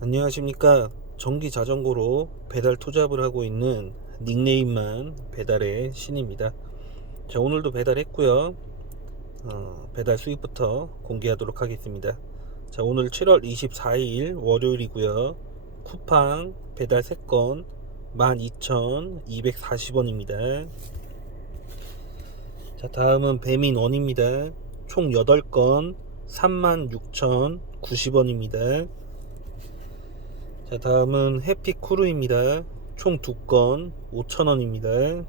안녕하십니까. 전기 자전거로 배달 투잡을 하고 있는 닉네임만 배달의 신입니다. 자, 오늘도 배달했고요. 배달 수익부터 공개하도록 하겠습니다. 자, 오늘 7월 24일 월요일이고요. 쿠팡 배달 3건 12,240원입니다. 자, 다음은 배민원입니다. 총 8건 36,090원입니다. 자, 다음은 해피쿠루입니다. 총 2건 5,000원입니다.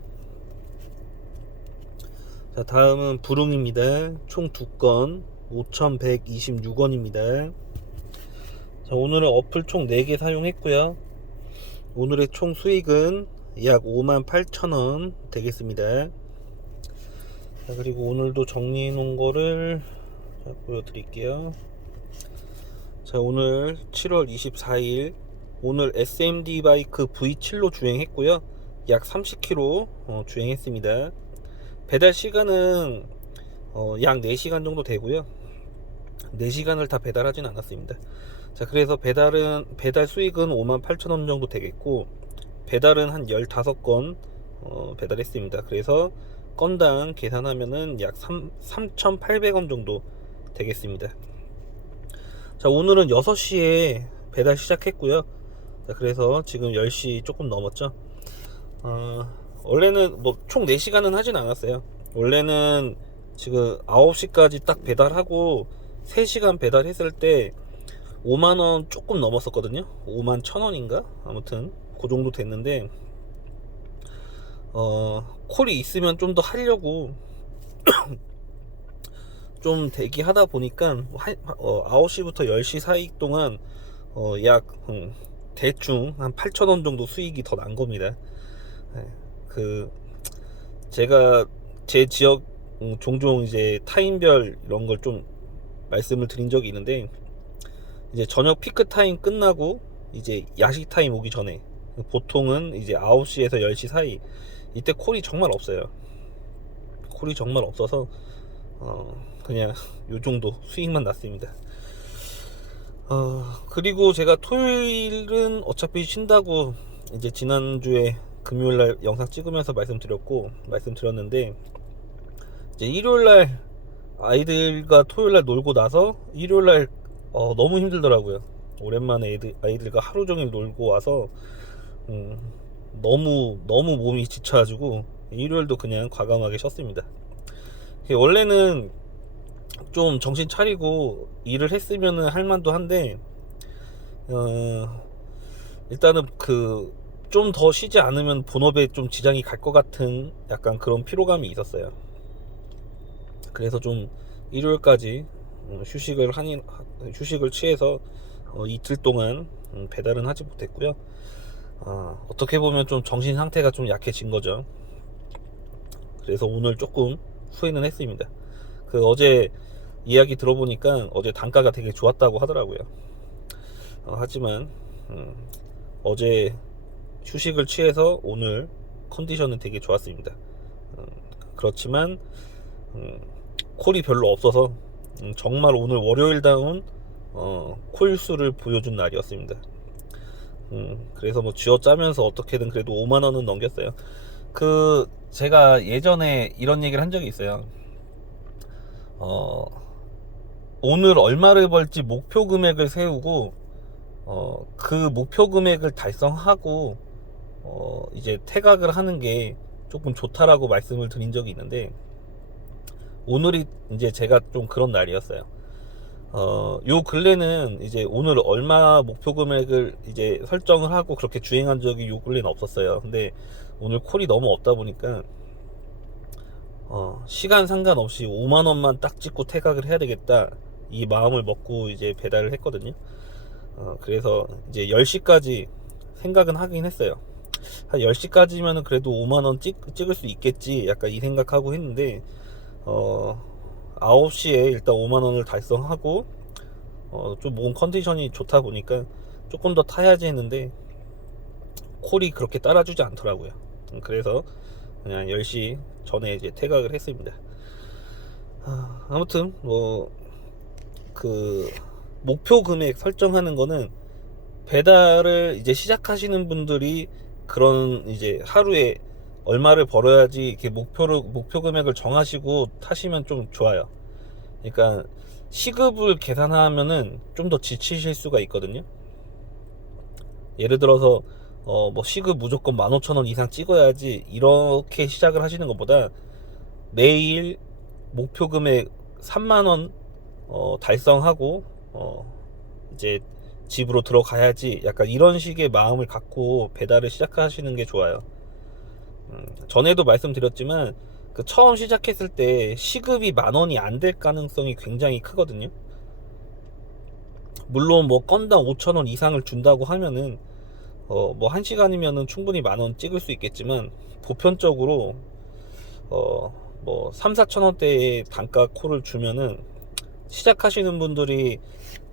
자, 다음은 부릉입니다. 총 2건 5,126원입니다. 자, 오늘은 어플 총 4개 사용했고요. 오늘의 총 수익은 약 58,000원 되겠습니다. 자, 그리고 오늘도 정리해 놓은 거를 보여드릴게요. 자, 오늘 7월 24일 오늘 SMD 바이크 V7로 주행했고요. 약 30km 주행했습니다. 배달 시간은 약 4시간 정도 되고요. 4시간을 다 배달하진 않았습니다. 자, 그래서 배달 수익은 58,000원 정도 되겠고, 배달은 한 15건 배달했습니다. 그래서 건당 계산하면은 약 3,800원 정도 되겠습니다. 자, 오늘은 6시에 배달 시작했고요. 자, 그래서 지금 10시 조금 넘었죠. 원래는 뭐 총 4시간은 하진 않았어요. 원래는 지금 9시까지 딱 배달하고 3시간 배달했을 때 5만원 조금 넘었었거든요. 5만 1,000원인가? 아무튼 그 정도 됐는데 콜이 있으면 좀 더 하려고 좀 대기하다 보니까 9시부터 10시 사이 동안 약 대충 한 8,000원 정도 수익이 더 난 겁니다. 네, 그 제가 제 지역 종종 이제 타임별 이런 걸 좀 말씀을 드린 적이 있는데, 이제 저녁 피크 타임 끝나고 이제 야식 타임 오기 전에 보통은 이제 9시에서 10시 사이, 이때 콜이 정말 없어요. 콜이 정말 없어서 그냥 요 정도 수익만 났습니다. 그리고 제가 토요일은 어차피 쉰다고 이제 지난주에 금요일날 영상 찍으면서 말씀드렸는데, 이제 일요일날 아이들과 토요일날 놀고 나서 일요일날 너무 힘들더라고요. 오랜만에 아이들과 하루 종일 놀고 와서 너무 몸이 지쳐가지고 일요일도 그냥 과감하게 쉬었습니다. 원래는 좀 정신 차리고 일을 했으면은 할만도 한데, 일단은 좀 더 쉬지 않으면 본업에 좀 지장이 갈 것 같은 약간 그런 피로감이 있었어요. 그래서 좀 일요일까지 휴식을 취해서 이틀 동안 배달은 하지 못했고요. 어떻게 보면 좀 정신 상태가 좀 약해진 거죠. 그래서 오늘 조금 후회는 했습니다. 어제 이야기 들어보니까 어제 단가가 되게 좋았다고 하더라고요. 하지만 어제 휴식을 취해서 오늘 컨디션은 되게 좋았습니다. 그렇지만 콜이 별로 없어서 정말 오늘 월요일다운 콜 수를 보여준 날이었습니다. 그래서 뭐 쥐어짜면서 어떻게든 그래도 5만원은 넘겼어요. 제가 예전에 이런 얘기를 한 적이 있어요. 오늘 얼마를 벌지 목표 금액을 세우고 그 목표 금액을 달성하고 이제 퇴각을 하는 게 조금 좋다라고 말씀을 드린 적이 있는데, 오늘이 이제 제가 좀 그런 날이었어요. 요 근래는 이제 오늘 얼마 목표 금액을 이제 설정을 하고 그렇게 주행한 적이 요 근래는 없었어요. 근데 오늘 콜이 너무 없다 보니까 시간 상관없이 5만원만 딱 찍고 퇴각을 해야 되겠다, 이 마음을 먹고 이제 배달을 했거든요. 그래서 이제 10시까지 생각은 하긴 했어요. 한 10시까지면은 그래도 5만원 찍을 수 있겠지, 약간 이 생각하고 했는데 9시에 일단 5만원을 달성하고 좀 몸 컨디션이 좋다 보니까 조금 더 타야지 했는데 콜이 그렇게 따라주지 않더라고요. 그래서 그냥 10시 전에 이제 퇴각을 했습니다. 아무튼 목표 금액 설정하는 거는 배달을 이제 시작하시는 분들이 그런 이제 하루에 얼마를 벌어야지 이렇게 목표 금액을 정하시고 타시면 좀 좋아요. 그러니까 시급을 계산하면은 좀 더 지치실 수가 있거든요. 예를 들어서 뭐 시급 무조건 15,000원 이상 찍어야지 이렇게 시작을 하시는 것보다 매일 목표 금액 3만원 달성하고 이제 집으로 들어가야지, 약간 이런 식의 마음을 갖고 배달을 시작하시는 게 좋아요. 전에도 말씀드렸지만 그 처음 시작했을 때 시급이 10,000원이 안 될 가능성이 굉장히 크거든요. 물론 뭐 건당 5,000원 이상을 준다고 하면은 뭐 1시간이면은 충분히 10,000원 찍을 수 있겠지만, 보편적으로 뭐 3,000~4,000원대의 단가 콜을 주면은 시작하시는 분들이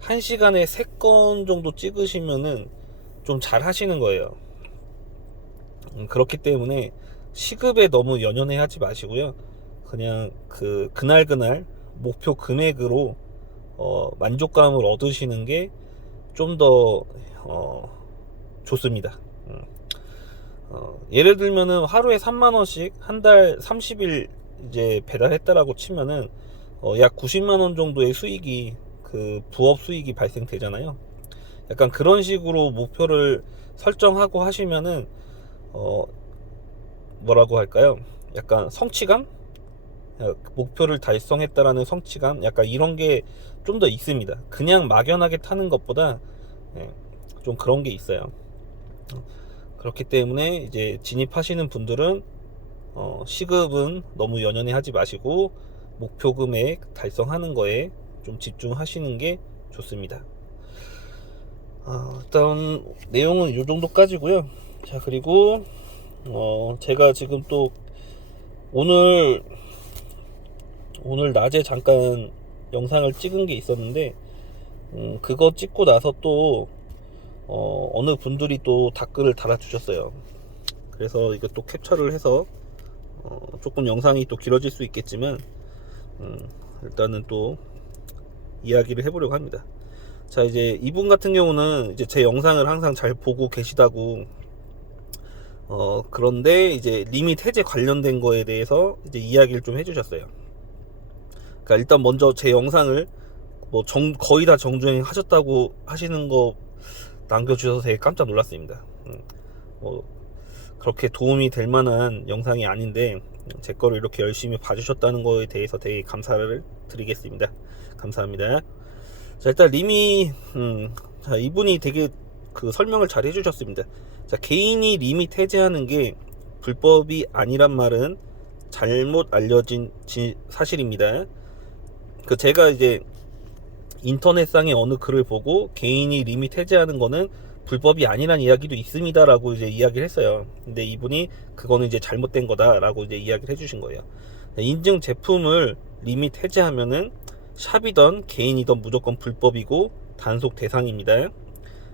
1시간에 3건 정도 찍으시면은 좀 잘 하시는 거예요. 그렇기 때문에 시급에 너무 연연해 하지 마시고요. 그냥 그날 목표 금액으로 만족감을 얻으시는 게 좀 더 좋습니다. 예를 들면은 하루에 3만원씩 한 달 30일 이제 배달했다라고 치면은 약 90만원 정도의 수익이, 그 부업 수익이 발생되잖아요. 약간 그런 식으로 목표를 설정하고 하시면은 뭐라고 할까요? 약간 성취감? 목표를 달성했다라는 성취감? 약간 이런 게 좀 더 있습니다. 그냥 막연하게 타는 것보다 좀 그런 게 있어요. 그렇기 때문에 이제 진입하시는 분들은 시급은 너무 연연해 하지 마시고 목표 금액 달성하는 거에 좀 집중하시는 게 좋습니다. 일단 내용은 이 정도까지고요. 자, 그리고 제가 지금 또 오늘 낮에 잠깐 영상을 찍은 게 있었는데, 그거 찍고 나서 또 어느 분들이 또 댓글을 달아주셨어요. 그래서 이거 또 캡처를 해서 조금 영상이 또 길어질 수 있겠지만 일단은 또 이야기를 해보려고 합니다. 자, 이제 이분 같은 경우는 이제 제 영상을 항상 잘 보고 계시다고, 그런데 이제 리밋 해제 관련된 거에 대해서 이제 이야기를 좀 해주셨어요. 그러니까 일단 먼저 제 영상을 뭐 거의 다 정주행 하셨다고 하시는 거 남겨주셔서 되게 깜짝 놀랐습니다. 뭐 그렇게 도움이 될 만한 영상이 아닌데 제 거를 이렇게 열심히 봐주셨다는 거에 대해서 되게 감사를 드리겠습니다. 감사합니다. 자, 일단 자, 이분이 되게 설명을 잘 해주셨습니다. 자, 개인이 리밋 해제하는 게 불법이 아니란 말은 잘못 알려진 사실입니다. 제가 이제 인터넷상의 어느 글을 보고 개인이 리밋 해제하는 거는 불법이 아니란 이야기도 있습니다 라고 이제 이야기를 했어요. 근데 이분이 그거는 이제 잘못된 거다 라고 이제 이야기를 해주신 거예요. 인증 제품을 리밋 해제하면은 샵이던 개인이던 무조건 불법이고 단속 대상입니다.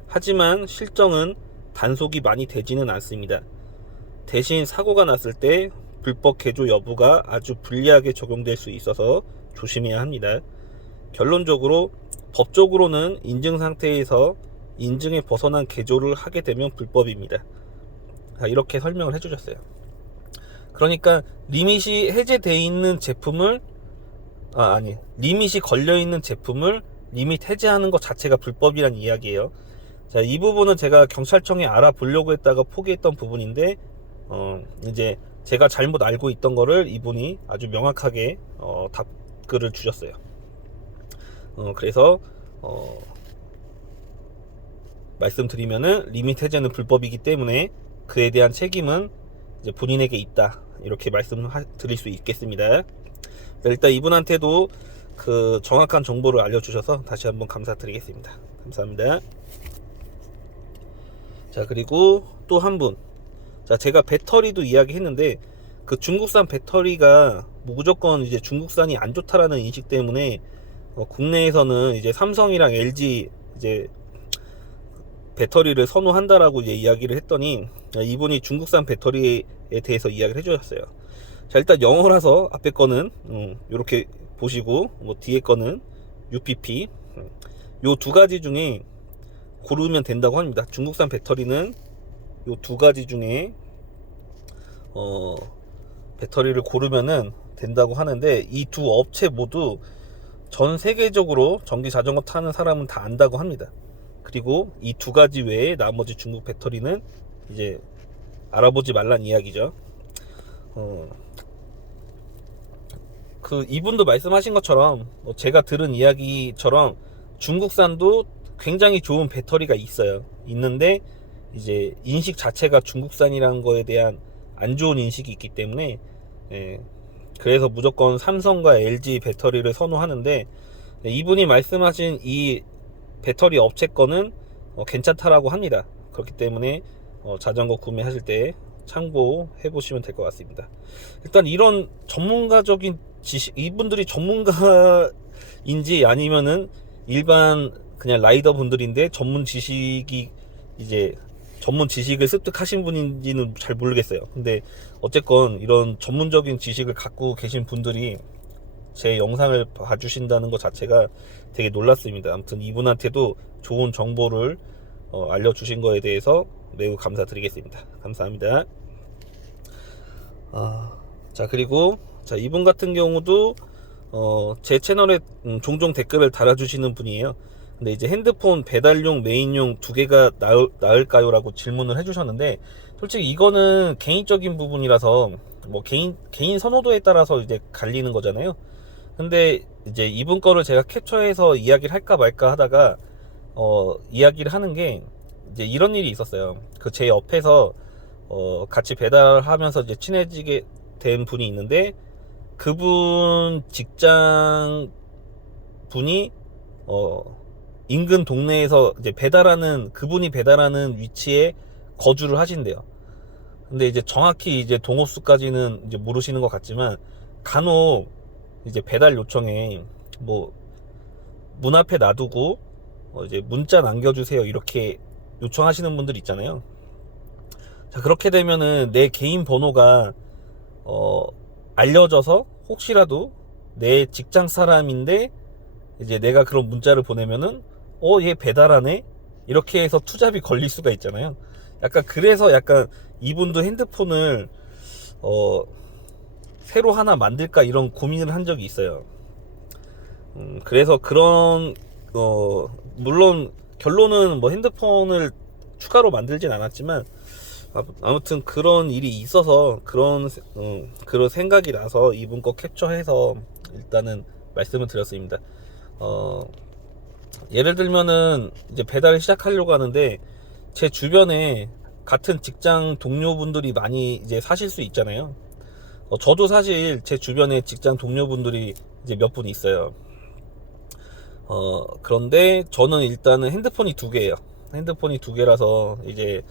하지만 실정은 단속이 많이 되지는 않습니다. 대신 사고가 났을 때 불법 개조 여부가 아주 불리하게 적용될 수 있어서 조심해야 합니다. 결론적으로 법적으로는 인증 상태에서 인증에 벗어난 개조를 하게 되면 불법입니다. 이렇게 설명을 해주셨어요. 그러니까 리밋이 해제되어 있는 제품을 리밋이 걸려 있는 제품을 리밋 해제하는 것 자체가 불법이란 이야기예요. 자, 이 부분은 제가 경찰청에 알아보려고 했다가 포기했던 부분인데 이제 제가 잘못 알고 있던 거를 이분이 아주 명확하게 답글을 주셨어요. 그래서 말씀드리면은 리밋 해제는 불법이기 때문에 그에 대한 책임은 이제 본인에게 있다, 이렇게 말씀드릴 수 있겠습니다. 일단 이분한테도 정확한 정보를 알려주셔서 다시 한번 감사드리겠습니다. 감사합니다. 자, 그리고 또 한 분. 자, 제가 배터리도 이야기했는데 중국산 배터리가 무조건 이제 중국산이 안 좋다라는 인식 때문에 국내에서는 이제 삼성이랑 LG 이제 배터리를 선호한다라고 이제 이야기를 했더니 이분이 중국산 배터리에 대해서 이야기를 해주셨어요. 자, 일단 영어라서 앞에 거는 이렇게 보시고, 뭐 뒤에 거는 UPP, 요 두 가지 중에 고르면 된다고 합니다. 중국산 배터리는 요 두 가지 중에 배터리를 고르면은 된다고 하는데, 이 두 업체 모두 전 세계적으로 전기 자전거 타는 사람은 다 안다고 합니다. 그리고 이 두 가지 외에 나머지 중국 배터리는 이제 알아보지 말란 이야기죠. 이분도 말씀하신 것처럼, 제가 들은 이야기처럼 중국산도 굉장히 좋은 배터리가 있는데 이제 인식 자체가 중국산이라는 거에 대한 안 좋은 인식이 있기 때문에, 그래서 무조건 삼성과 LG 배터리를 선호하는데, 이분이 말씀하신 이 배터리 업체 거는 괜찮다라고 합니다. 그렇기 때문에 자전거 구매하실 때 참고해 보시면 될 것 같습니다. 일단 이런 전문가적인 지식, 이분들이 전문가인지 아니면은 일반 그냥 라이더 분들인데 전문 지식을 습득하신 분인지는 잘 모르겠어요. 근데 어쨌건 이런 전문적인 지식을 갖고 계신 분들이 제 영상을 봐주신다는 것 자체가 되게 놀랐습니다. 아무튼 이분한테도 좋은 정보를 알려주신 거에 대해서 매우 감사드리겠습니다. 감사합니다. 자, 그리고 이분 같은 경우도 제 채널에 종종 댓글을 달아주시는 분이에요. 근데 이제 핸드폰 배달용, 메인용 두 개가 나을까요? 라고 질문을 해주셨는데, 솔직히 이거는 개인적인 부분이라서 뭐 개인 선호도에 따라서 이제 갈리는 거잖아요. 근데 이제 이분 거를 제가 캡처해서 이야기를 할까 말까 하다가 이야기를 하는 게, 이제 이런 일이 있었어요. 제 옆에서 같이 배달하면서 이제 친해지게 된 분이 있는데, 그분 직장 분이 인근 동네에서 이제 그분이 배달하는 위치에 거주를 하신대요. 근데 이제 정확히 이제 동호수까지는 이제 모르시는 것 같지만, 간혹 이제 배달 요청에 뭐 문 앞에 놔두고 이제 문자 남겨주세요 이렇게 요청하시는 분들 있잖아요. 자, 그렇게 되면은 내 개인 번호가 알려져서 혹시라도 내 직장 사람인데 이제 내가 그런 문자를 보내면은 얘 배달하네 이렇게 해서 투잡이 걸릴 수가 있잖아요. 그래서 이분도 핸드폰을 새로 하나 만들까 이런 고민을 한 적이 있어요. 그래서 물론 결론은 뭐 핸드폰을 추가로 만들진 않았지만, 아무튼 그런 일이 있어서 그런 생각이 나서 이분 거 캡처해서 일단은 말씀을 드렸습니다. 예를 들면은 이제 배달을 시작하려고 하는데, 제 주변에 같은 직장 동료분들이 많이 이제 사실 수 있잖아요. 저도 사실 제 주변에 직장 동료분들이 이제 몇 분 있어요. 그런데 저는 일단은 핸드폰이 두 개예요. 핸드폰이 두 개라서 이제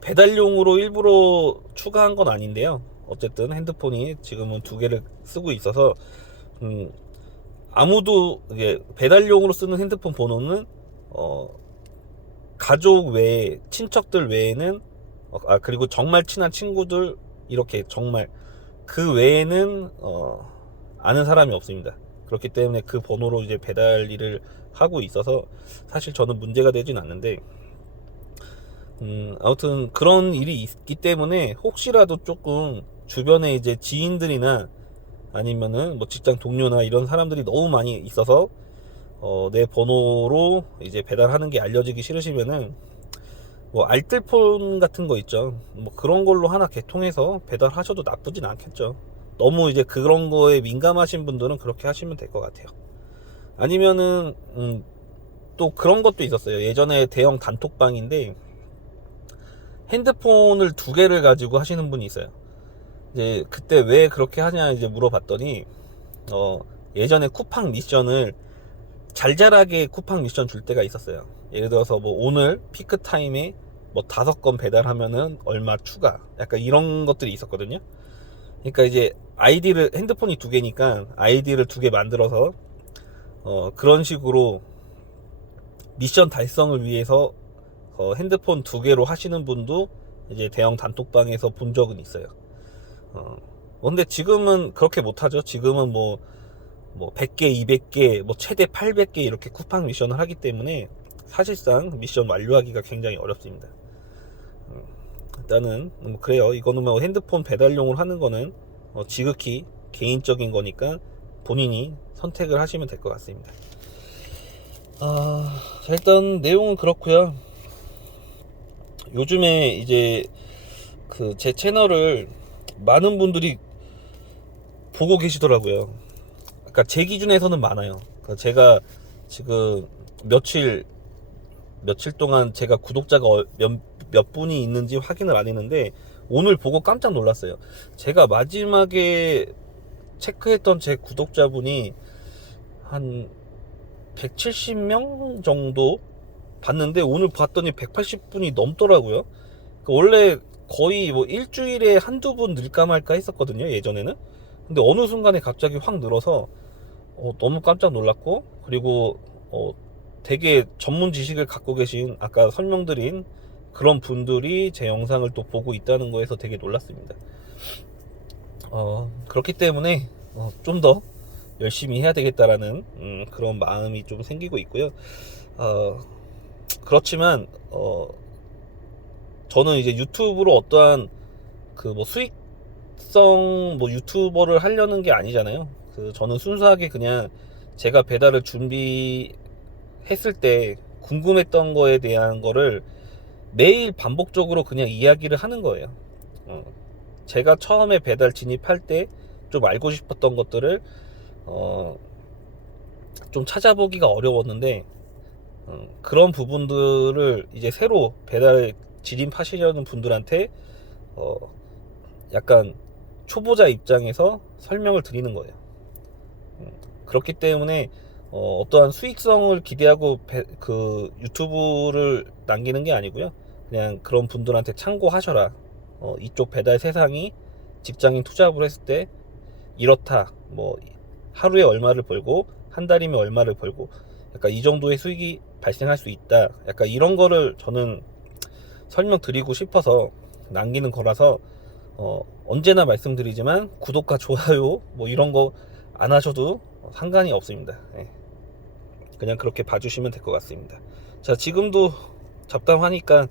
배달용으로 일부러 추가한 건 아닌데요. 어쨌든 핸드폰이 지금은 두 개를 쓰고 있어서 아무도 이게 배달용으로 쓰는 핸드폰 번호는 가족 외에, 친척들 외에는 그리고 정말 친한 친구들, 이렇게 정말 그 외에는 아는 사람이 없습니다. 그렇기 때문에 그 번호로 이제 배달 일을 하고 있어서 사실 저는 문제가 되진 않는데, 아무튼 그런 일이 있기 때문에 혹시라도 조금 주변에 이제 지인들이나 아니면은 뭐 직장 동료나 이런 사람들이 너무 많이 있어서 내 번호로 이제 배달하는 게 알려지기 싫으시면은 뭐 알뜰폰 같은 거 있죠. 뭐 그런 걸로 하나 개통해서 배달하셔도 나쁘진 않겠죠. 너무 이제 그런 거에 민감하신 분들은 그렇게 하시면 될 것 같아요. 아니면은 또 그런 것도 있었어요. 예전에 대형 단톡방인데 핸드폰을 두 개를 가지고 하시는 분이 있어요. 이제 그때 왜 그렇게 하냐 이제 물어봤더니 예전에 쿠팡 미션을 잘잘하게 쿠팡 미션 줄 때가 있었어요. 예를 들어서 뭐 오늘 피크 타임에 뭐 5건 배달하면은 얼마 추가, 이런 것들이 있었거든요. 그러니까 이제 핸드폰이 두 개니까 아이디를 두 개 만들어서 그런 식으로 미션 달성을 위해서 핸드폰 두 개로 하시는 분도 이제 대형 단톡방에서 본 적은 있어요. 근데 지금은 그렇게 못하죠. 지금은 뭐 100개, 200개, 뭐 최대 800개 이렇게 쿠팡 미션을 하기 때문에 사실상 미션 완료하기가 굉장히 어렵습니다. 일단은 뭐 그래요. 이거는 뭐 핸드폰 배달용으로 하는 거는 지극히 개인적인 거니까 본인이 선택을 하시면 될 것 같습니다. 자, 일단 내용은 그렇고요. 요즘에 이제 그 제 채널을 많은 분들이 보고 계시더라고요. 그러니까 제 기준에서는 많아요. 그러니까 제가 지금 며칠 동안 제가 구독자가 몇 분이 있는지 확인을 안 했는데 오늘 보고 깜짝 놀랐어요. 제가 마지막에 체크했던 제 구독자분이 한 170명 정도 봤는데 오늘 봤더니 180분이 넘더라고요. 원래 거의 뭐 일주일에 한두 분 늘까 말까 했었거든요, 예전에는. 근데 어느 순간에 갑자기 확 늘어서 너무 깜짝 놀랐고, 그리고 되게 전문 지식을 갖고 계신, 아까 설명드린 그런 분들이 제 영상을 또 보고 있다는 거에서 되게 놀랐습니다. 그렇기 때문에 좀 더 열심히 해야 되겠다라는 그런 마음이 좀 생기고 있고요. 그렇지만 저는 이제 유튜브로 어떠한 그 뭐 수익성 뭐 유튜버를 하려는 게 아니잖아요. 저는 순수하게 그냥 제가 배달을 준비했을 때 궁금했던 거에 대한 거를 매일 반복적으로 그냥 이야기를 하는 거예요. 제가 처음에 배달 진입할 때 좀 알고 싶었던 것들을 좀 찾아보기가 어려웠는데 그런 부분들을 이제 새로 배달 진입하시려는 분들한테 약간 초보자 입장에서 설명을 드리는 거예요. 그렇기 때문에 어떠한 수익성을 기대하고 그 유튜브를 남기는 게 아니고요. 그냥 그런 분들한테 참고하셔라. 이쪽 배달 세상이 직장인 투잡을 했을 때 이렇다. 뭐 하루에 얼마를 벌고 한 달이면 얼마를 벌고 약간 이 정도의 수익이 발생할 수 있다. 약간 이런 거를 저는 설명드리고 싶어서 남기는 거라서 언제나 말씀드리지만 구독과 좋아요 뭐 이런 거 안 하셔도 상관이 없습니다. 네. 그냥 그렇게 봐주시면 될 것 같습니다. 자, 지금도 잡담하니까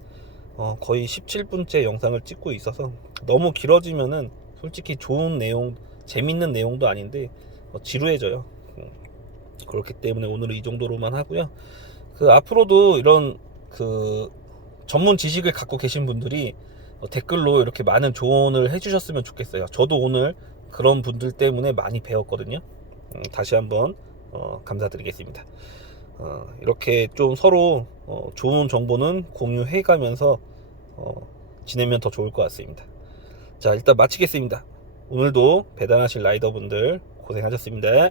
거의 17분째 영상을 찍고 있어서 너무 길어지면은 솔직히 좋은 내용, 재밌는 내용도 아닌데 지루해져요. 그렇기 때문에 오늘은 이 정도로만 하고요. 앞으로도 이런 전문 지식을 갖고 계신 분들이 댓글로 이렇게 많은 조언을 해주셨으면 좋겠어요. 저도 오늘 그런 분들 때문에 많이 배웠거든요. 다시 한번 감사드리겠습니다. 이렇게 좀 서로 좋은 정보는 공유해 가면서 지내면 더 좋을 것 같습니다. 자, 일단 마치겠습니다. 오늘도 배달하실 라이더분들 고생하셨습니다.